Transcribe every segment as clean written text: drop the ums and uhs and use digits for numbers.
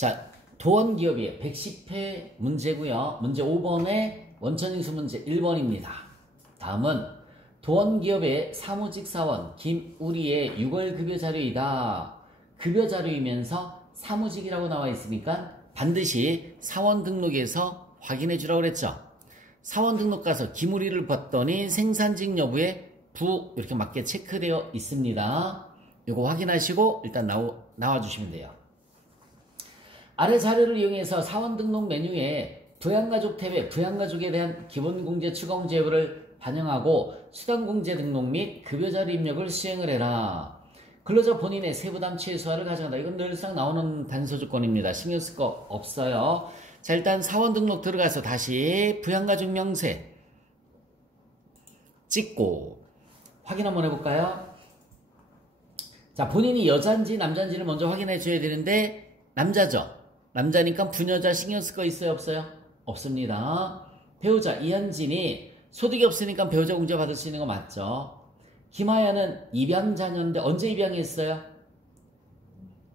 자, 도원기업이 110회 문제고요. 문제 5번의 원천인수 문제 1번입니다. 다음은 도원기업의 사무직 사원 김우리의 6월 급여 자료이다. 급여 자료이면서 사무직이라고 나와 있으니까 반드시 사원 등록에서 확인해 주라고 그랬죠. 사원 등록 가서 김우리를 봤더니 생산직 여부에 부 이렇게 맞게 체크되어 있습니다. 이거 확인하시고 일단 나와 주시면 돼요. 아래 자료를 이용해서 사원 등록 메뉴에 부양가족 탭에 부양가족에 대한 기본공제 추가공제 여부를 반영하고 수당공제 등록 및 급여자료 입력을 수행을 해라. 근로자 본인의 세부담 최소화를 가져간다. 이건 늘상 나오는 단서 조건입니다. 신경 쓸 거 없어요. 자, 일단 사원 등록 들어가서 다시 부양가족 명세 찍고 확인 한번 해볼까요? 자, 본인이 여잔지 남잔지를 먼저 확인해 줘야 되는데 남자죠. 남자니까 부녀자 신경 쓸 거 있어요? 없어요? 없습니다. 배우자 이현진이 소득이 없으니까 배우자 공제 받을 수 있는 거 맞죠? 김하연은 입양자녀인데 언제 입양했어요?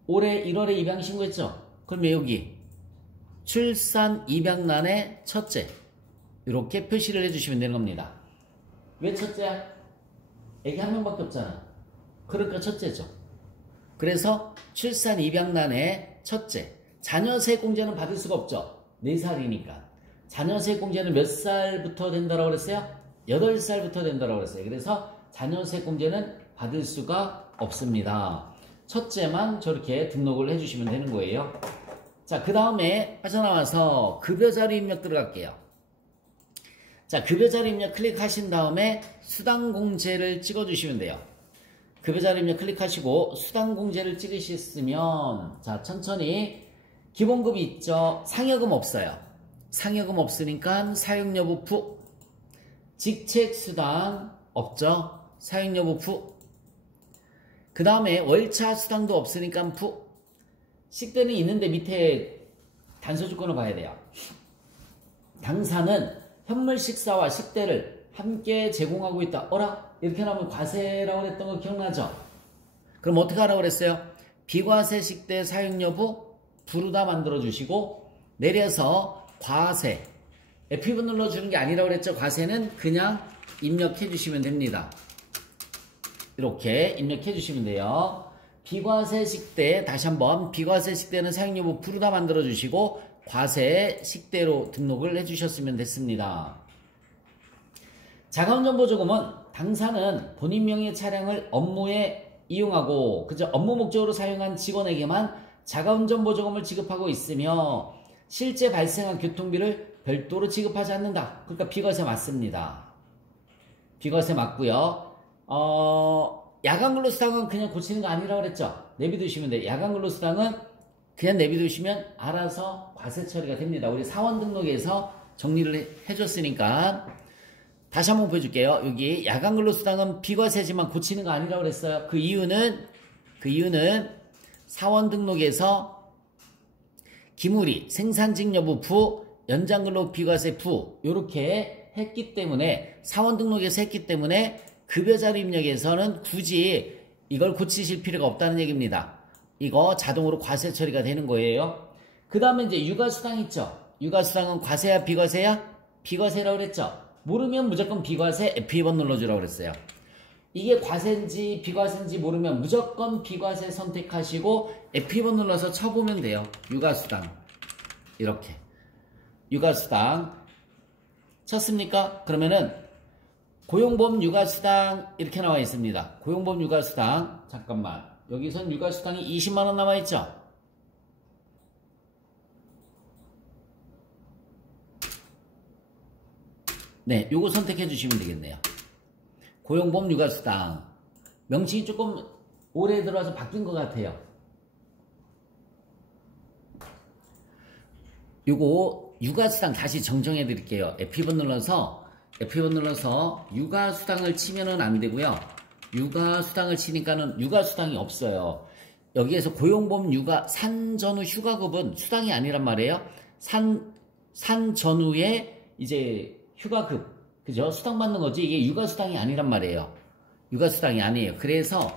올해 1월에 입양 신고했죠? 그럼 여기 출산 입양란의 첫째 이렇게 표시를 해주시면 되는 겁니다. 왜 첫째야? 애기 한 명밖에 없잖아. 그러니까 첫째죠. 그래서 출산 입양란의 첫째. 자녀세 공제는 받을 수가 없죠. 4살이니까. 자녀세 공제는 몇 살부터 된다고 그랬어요? 8살부터 된다고 그랬어요. 그래서 자녀세 공제는 받을 수가 없습니다. 첫째만 저렇게 등록을 해주시면 되는 거예요. 자, 그 다음에 빠져나와서 급여자료 입력 들어갈게요. 자, 급여자료 입력 클릭하신 다음에 수당공제를 찍어주시면 돼요. 급여자료 입력 클릭하시고 수당공제를 찍으셨으면 자, 천천히 기본급이 있죠. 상여금 없어요. 상여금 없으니까 사용여부 푸. 직책수당 없죠. 사용여부 푸. 그 다음에 월차 수당도 없으니까 푸. 식대는 있는데 밑에 단서 조건을 봐야 돼요. 당사는 현물 식사와 식대를 함께 제공하고 있다. 어라? 이렇게 나오면 과세라고 했던 거 기억나죠? 그럼 어떻게 하라고 그랬어요? 비과세 식대 사용여부 부르다 만들어주시고 내려서 과세 F2번 눌러주는 게 아니라고 그랬죠. 과세는 그냥 입력해 주시면 됩니다. 이렇게 입력해 주시면 돼요. 비과세 식대 다시 한번 비과세 식대는 사용여부 부르다 만들어주시고 과세 식대로 등록을 해주셨으면 됐습니다. 자가운전보조금은 당사는 본인 명의 차량을 업무에 이용하고 그저 업무 목적으로 사용한 직원에게만 자가운전보조금을 지급하고 있으며 실제 발생한 교통비를 별도로 지급하지 않는다. 그러니까 비과세 맞습니다. 비과세 맞고요. 야간근로수당은 그냥 고치는 거 아니라고 그랬죠. 내비두시면 돼요. 야간근로수당은 그냥 내비두시면 알아서 과세 처리가 됩니다. 우리 사원 등록에서 정리를 해줬으니까 다시 한번 보여줄게요. 여기 야간근로수당은 비과세지만 고치는 거 아니라고 그랬어요. 그 이유는 사원 등록에서 기물이 생산직 여부 부 연장근로 비과세 부 이렇게 했기 때문에 사원 등록에서 했기 때문에 급여자료 입력에서는 굳이 이걸 고치실 필요가 없다는 얘기입니다. 이거 자동으로 과세 처리가 되는 거예요. 그 다음에 이제 육아수당 있죠. 육아수당은 과세야 비과세야? 비과세라고 그랬죠. 모르면 무조건 비과세 F2번 눌러주라고 그랬어요. 이게 과세인지 비과세인지 모르면 무조건 비과세 선택하시고 F2번 눌러서 쳐보면 돼요. 육아수당 이렇게 육아수당 쳤습니까? 그러면은 고용보험 육아수당 이렇게 나와 있습니다. 고용보험 육아수당 잠깐만 여기선 육아수당이 20만원 나와 있죠? 네, 요거 선택해 주시면 되겠네요. 고용보험 육아수당 명칭이 조금 오래 들어와서 바뀐 것 같아요. 요거 육아수당 다시 정정해 드릴게요. F2번 눌러서 육아수당을 치면은 안 되고요. 육아수당을 치니까는 육아수당이 없어요. 여기에서 고용보험 육아 산전후 휴가급은 수당이 아니란 말이에요. 산전후에 이제 휴가급 그죠? 수당 받는 거지 이게 육아수당이 아니란 말이에요. 육아수당이 아니에요. 그래서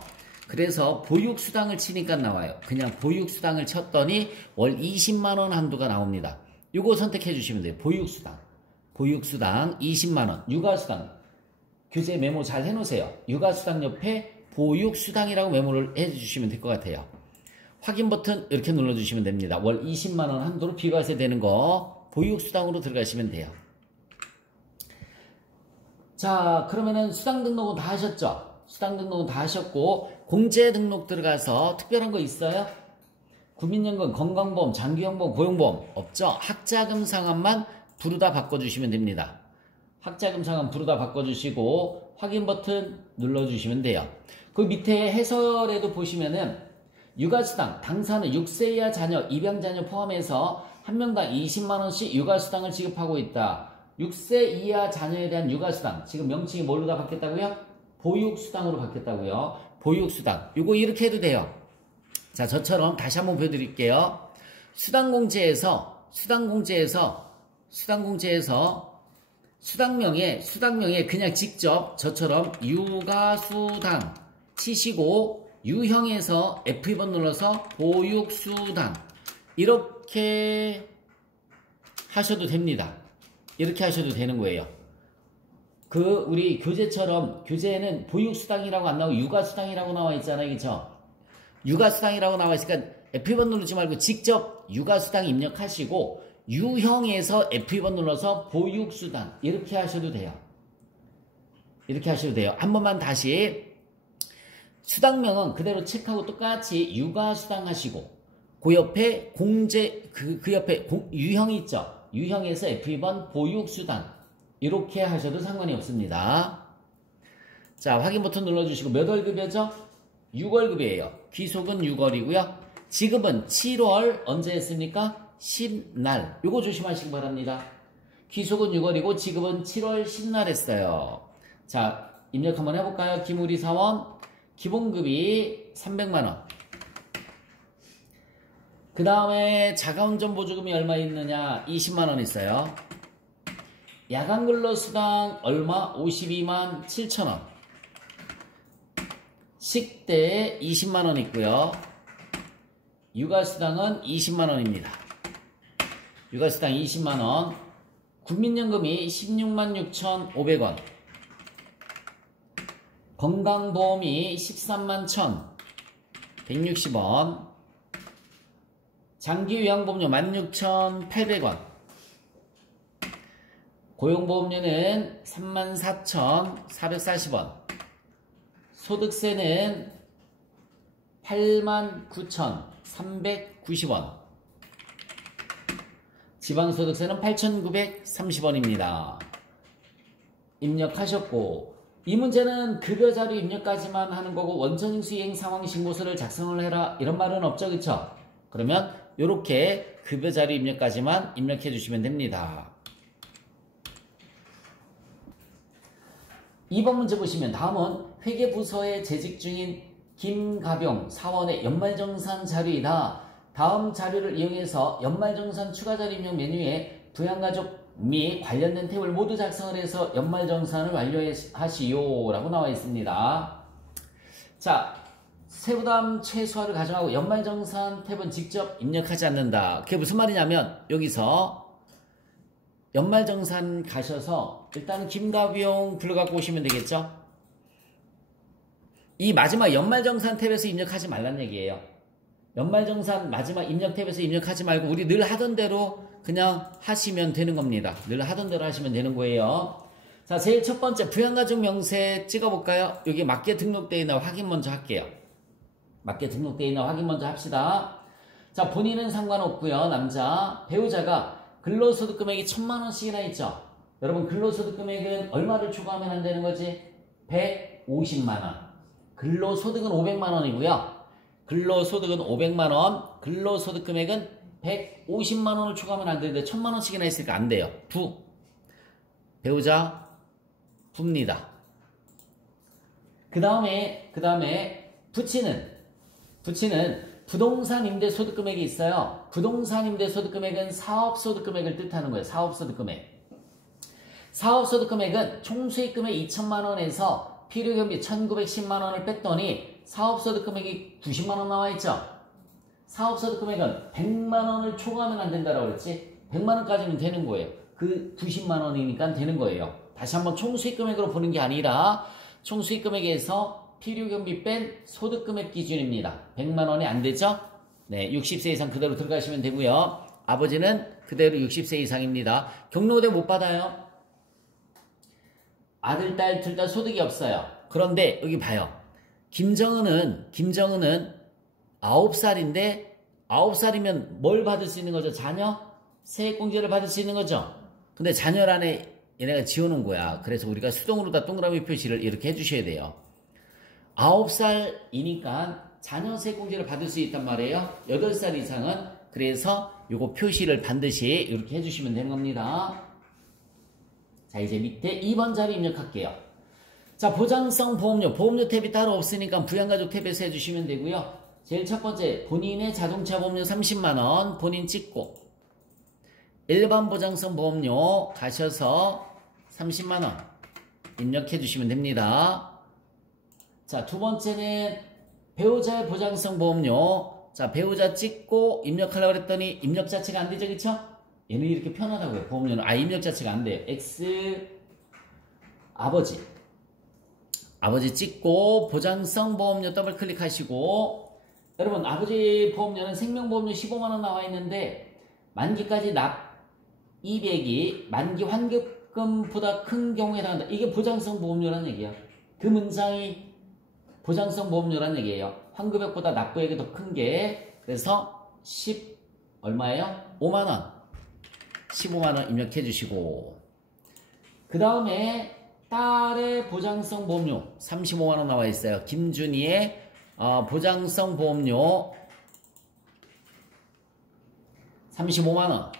그래서 보육수당을 치니까 나와요. 그냥 보육수당을 쳤더니 월 20만원 한도가 나옵니다. 요거 선택해 주시면 돼요. 보육수당. 보육수당 20만원. 육아수당. 교재 메모 잘 해놓으세요. 육아수당 옆에 보육수당이라고 메모를 해주시면 될 것 같아요. 확인 버튼 이렇게 눌러주시면 됩니다. 월 20만원 한도로 비과세 되는 거 보육수당으로 들어가시면 돼요. 자, 그러면은 수당 등록은 다 하셨죠? 수당 등록은 다 하셨고 공제 등록 들어가서 특별한 거 있어요? 국민연금, 건강보험, 장기영보험, 고용보험 없죠? 학자금 상환만 부르다 바꿔주시면 됩니다. 학자금 상환 부르다 바꿔주시고 확인 버튼 눌러주시면 돼요. 그 밑에 해설에도 보시면은 육아수당, 당사는 6세 이하 자녀, 입양자녀 포함해서 한 명당 20만원씩 육아수당을 지급하고 있다. 6세 이하 자녀에 대한 육아수당, 지금 명칭이 뭘로 다 바뀌었다고요? 보육수당으로 바뀌었다고요. 보육수당. 이거 이렇게 해도 돼요. 자, 저처럼 다시 한번 보여드릴게요. 수당명에 그냥 직접 저처럼 육아수당 치시고 유형에서 F2번 눌러서 보육수당 이렇게 하셔도 됩니다. 이렇게 하셔도 되는 거예요. 우리 교재처럼 교재에는 보육수당이라고 안 나오고 육아수당이라고 나와 있잖아요. 그죠? 육아수당이라고 나와 있으니까 F2번 누르지 말고 직접 육아수당 입력하시고 유형에서 F2번 눌러서 보육수당 이렇게 하셔도 돼요. 이렇게 하셔도 돼요. 한 번만 다시 수당명은 그대로 체크하고 똑같이 육아수당 하시고 그 옆에 그 옆에 유형이 있죠. 유형에서 F2번 보육수당 이렇게 하셔도 상관이 없습니다. 자, 확인 버튼 눌러주시고 몇 월급이죠? 6월급이에요. 귀속은 6월이고요. 지급은 7월 언제 했습니까? 10날. 요거 조심하시기 바랍니다. 귀속은 6월이고 지급은 7월 10날 했어요. 자, 입력 한번 해볼까요? 김우리 사원 기본급이 300만원. 그 다음에 자가운전 보조금이 얼마 있느냐? 20만원 있어요. 야간근로수당 얼마? 52만 7천원. 식대 20만원 있고요. 육아수당은 20만원입니다. 육아수당 20만원. 국민연금이 16만 6,500원. 건강보험이 13만 1,160원. 장기요양보험료 16,800원. 고용보험료는 34,440원. 소득세는 89,390원. 지방소득세는 8,930원입니다. 입력하셨고 이 문제는 급여자료 입력까지만 하는 거고 원천징수 이행 상황 신고서를 작성을 해라 이런 말은 없죠. 그쵸? 그러면 이렇게 급여자료 입력까지만 입력해 주시면 됩니다. 2번 문제 보시면 다음은 회계부서에 재직 중인 김가병 사원의 연말정산 자료이다. 다음 자료를 이용해서 연말정산 추가자료 입력 메뉴에 부양가족 및 관련된 탭을 모두 작성을 해서 연말정산을 완료하시오 라고 나와 있습니다. 자, 세부담 최소화를 가정하고 연말정산 탭은 직접 입력하지 않는다. 그게 무슨 말이냐면 여기서 연말정산 가셔서 일단 김가병 불러갖고 오시면 되겠죠. 이 마지막 연말정산 탭에서 입력하지 말란 얘기예요. 연말정산 마지막 입력 탭에서 입력하지 말고 우리 늘 하던 대로 그냥 하시면 되는 겁니다. 늘 하던 대로 하시면 되는 거예요. 자, 제일 첫 번째 부양가족 명세 찍어볼까요? 여기 맞게 등록되어 있나 확인 먼저 할게요. 맞게 등록되어 있나 확인 먼저 합시다. 자, 본인은 상관없고요. 남자 배우자가 근로소득 금액이 1,000만원씩이나 있죠. 여러분 근로소득 금액은 얼마를 추가하면 안 되는 거지? 150만원. 근로소득은 500만원이고요. 근로소득은 500만원. 근로소득 금액은 150만원을 추가하면 안 되는데 1,000만원씩이나 있으니까 안 돼요. 배우자 부입니다. 그 다음에 부치는 부동산 임대 소득 금액이 있어요. 부동산 임대 소득 금액은 사업소득 금액을 뜻하는 거예요. 사업소득 금액. 사업소득 금액은 총수익 금액 2천만원에서 필요경비 1,910만원을 뺐더니 사업소득 금액이 90만 원 나와 있죠? 사업소득 금액은 100만 원을 초과하면 안 된다라고 그랬지? 100만 원까지는 되는 거예요. 그 90만 원이니까 되는 거예요. 다시 한번 총수익 금액으로 보는 게 아니라 총수익 금액에서 필요경비 뺀 소득 금액 기준입니다. 100만 원이 안 되죠? 네, 60세 이상 그대로 들어가시면 되고요. 아버지는 그대로 60세 이상입니다. 경로대 못 받아요. 아들, 딸 둘 다 소득이 없어요. 그런데 여기 봐요. 김정은은 9살인데 9살이면 뭘 받을 수 있는 거죠? 자녀? 세액공제를 받을 수 있는 거죠? 근데 자녀란에 얘네가 지어놓은 거야. 그래서 우리가 수동으로 다 동그라미 표시를 이렇게 해주셔야 돼요. 9살이니까 자녀 세액공제를 받을 수 있단 말이에요. 8살 이상은. 그래서 요거 표시를 반드시 이렇게 해주시면 되는 겁니다. 자, 이제 밑에 2번 자리 입력할게요. 자, 보장성 보험료. 보험료 탭이 따로 없으니까 부양가족 탭에서 해주시면 되고요. 제일 첫 번째, 본인의 자동차 보험료 30만원 본인 찍고, 일반 보장성 보험료 가셔서 30만원 입력해 주시면 됩니다. 자, 두 번째는 배우자의 보장성 보험료. 자, 배우자 찍고 입력하려고 그랬더니 입력 자체가 안 되죠, 그쵸? 얘는 이렇게 편하다고요, 보험료는. 입력 자체가 안 돼요. X, 아버지 찍고 보장성 보험료 더블 클릭하시고, 여러분, 아버지 보험료는 생명보험료 15만원 나와 있는데 만기까지 납 200이 만기 환급금보다 큰 경우에 해당한다. 이게 보장성 보험료라는 얘기야. 그 문장이 보장성 보험료라는 얘기예요. 환급액보다 납부액이 더 큰 게. 그래서 10 얼마예요? 5만원 15만원 입력해 주시고, 그 다음에 딸의 보장성 보험료 35만원 나와 있어요. 김준희의 보장성 보험료 35만원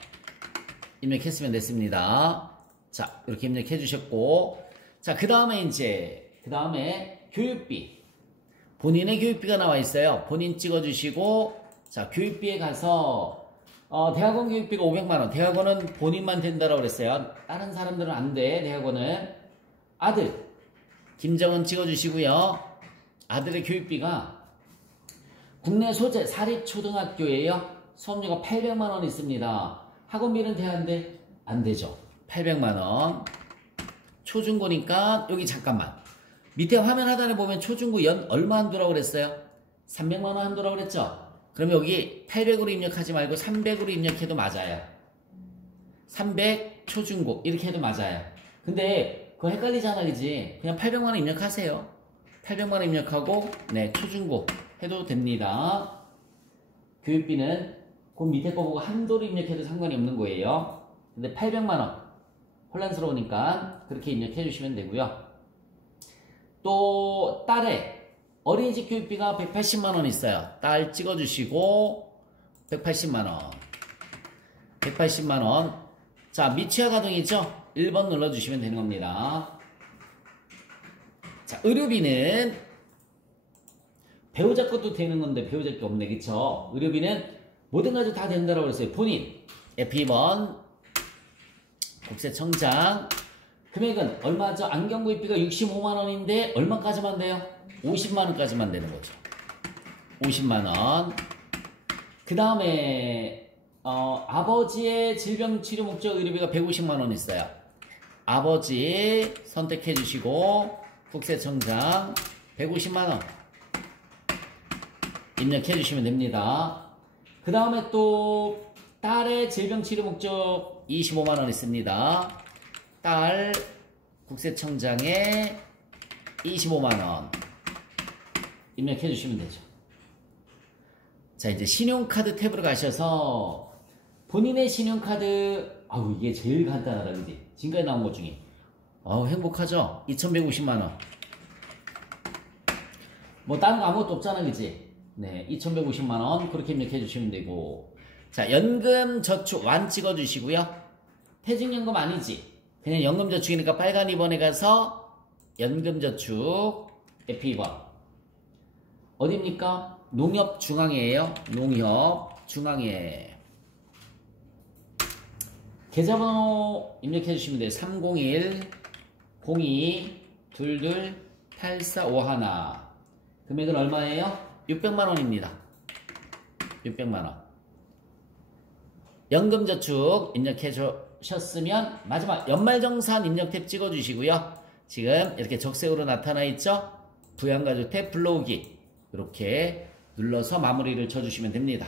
입력했으면 됐습니다. 자, 이렇게 입력해 주셨고, 자, 그 다음에 교육비. 본인의 교육비가 나와 있어요. 본인 찍어 주시고, 자, 교육비에 가서 대학원 교육비가 500만원. 대학원은 본인만 된다라고 그랬어요. 다른 사람들은 안 돼. 대학원은. 아들 김정은 찍어 주시고요. 아들의 교육비가 국내 소재 사립초등학교예요. 수업료가 800만원 있습니다. 학원비는 돼야하는데 안 되죠. 800만원. 초중고니까 여기 잠깐만. 밑에 화면 하단에 보면 초중고 연 얼마 한도라고 그랬어요? 300만원 한도라고 그랬죠? 그러면 여기 800으로 입력하지 말고 300으로 입력해도 맞아요. 300 초중고 이렇게 해도 맞아요. 근데 그거 헷갈리잖아, 그지? 그냥 800만원 입력하세요. 800만원 입력하고, 네, 초중고 해도 됩니다. 교육비는 그 밑에 거 보고 한도로 입력해도 상관이 없는 거예요. 근데 800만원 혼란스러우니까 그렇게 입력해 주시면 되고요. 또 딸의 어린이집 교육비가 180만원 있어요. 딸 찍어주시고 180만원 180만원. 자, 미취학 아동이죠? 1번 눌러주시면 되는 겁니다. 자, 의료비는 배우자 것도 되는 건데 배우자 게 없네, 그쵸? 의료비는 모든 가지 다 된다고 그랬어요. 본인 F2번 국세청장. 금액은 얼마죠? 안경 구입비가 65만원인데 얼마까지만 돼요? 50만원까지만 되는 거죠. 50만원. 그 다음에 아버지의 질병치료 목적 의료비가 150만원 있어요. 아버지 선택해 주시고 국세청장 150만원 입력해 주시면 됩니다. 그 다음에 또 딸의 질병치료 목적 25만원 있습니다. 딸 국세청장에 25만원 입력해 주시면 되죠. 자, 이제 신용카드 탭으로 가셔서 본인의 신용카드, 이게 제일 간단하다, 그지? 지금까지 나온 것 중에. 행복하죠? 2150만원. 뭐 다른 거 아무것도 없잖아, 그지? 네, 2150만원 그렇게 입력해 주시면 되고. 자, 연금 저축 완 찍어 주시고요. 퇴직연금 아니지? 그냥 연금저축이니까 빨간 2번에 가서 연금저축 F2번. 어디입니까? 농협중앙회예요. 농협중앙회. 계좌번호 입력해 주시면 돼요. 301 02 22 8451. 금액은 얼마예요? 600만 원입니다. 600만 원. 연금저축 입력해 주셨으면 마지막 연말정산 입력 탭 찍어주시고요. 지금 이렇게 적색으로 나타나 있죠? 부양가족 탭 불러오기 이렇게 눌러서 마무리를 쳐주시면 됩니다.